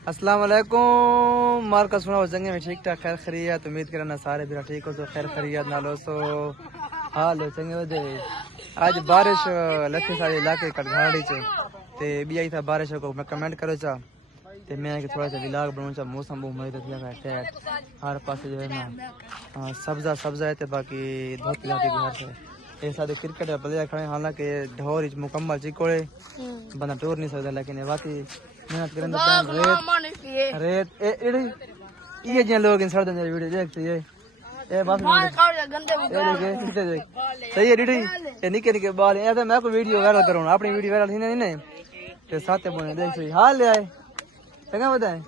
अस्सलाम वालेकुम। मार का सुना जंगे में ठीक ठाक खैर खैरियत उम्मीद करना सारे भी ठीक हो तो खैर खैरियत नालो सो हाल चंगे वजे। आज बारिश लथे सारे इलाके कटघाड़ी च ते बी आई था बारिश को मैं कमेंट करो चा ते मैं कि थोड़ा सा व्लॉग बनाऊं चा। मौसम बहुत मजे तो थिया है हर पासे जो है ना सब्जा सब्जा है ते बाकी धूप लाती बिहार से ये सारे क्रिकेट प्लेयर खड़े हालांकि ढोर मुकम्मल चिकोड़े बंदा टूर नहीं सकता लेकिन बाकी मेहनत करें रेत ये जे लोग इन सड़दन वीडियो देखते ये बस सही है डीडी ये निके निके बाल ये तो मैं कोई वीडियो वायरल करूं अपनी वीडियो वायरल नहीं नहीं ते साथे बने देख सही हाल ले आए क्या बताएं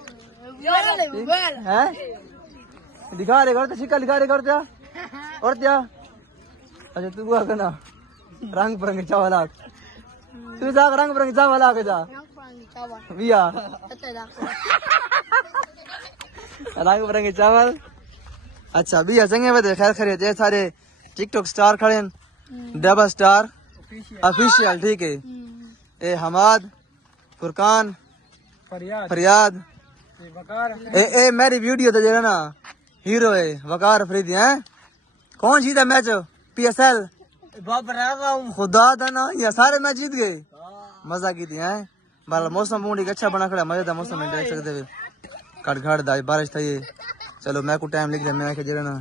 हैं दिखा रे करते शिक्का दिखा रे करते और क्या अच्छा तू क्या करना रंग बिरंगे चावल आ तू जा रंग बिरंगे चावल आ के जा बिया रंग बिरंगे चावल अच्छा बिया चंगे बदे खैर खैरियत ये सारे टिकटॉक स्टार खड़े हैं डबल स्टार ऑफिशियल ठीक है ए हमाद फुरकान फरियाद ए मेरी वीडियो तो जरा ना हीरो है वकार अफरीदी है कौन जीता मैच PSL खुदा था ना ये सारे मैच जीत गए मजा की थी है बाल मौसम बूढ़ी अच्छा बना खड़ा मजेदार मौसम में देख सकते कट घाट बारिश था ये चलो मैं को टाइम लिख दिया मैं जरा ना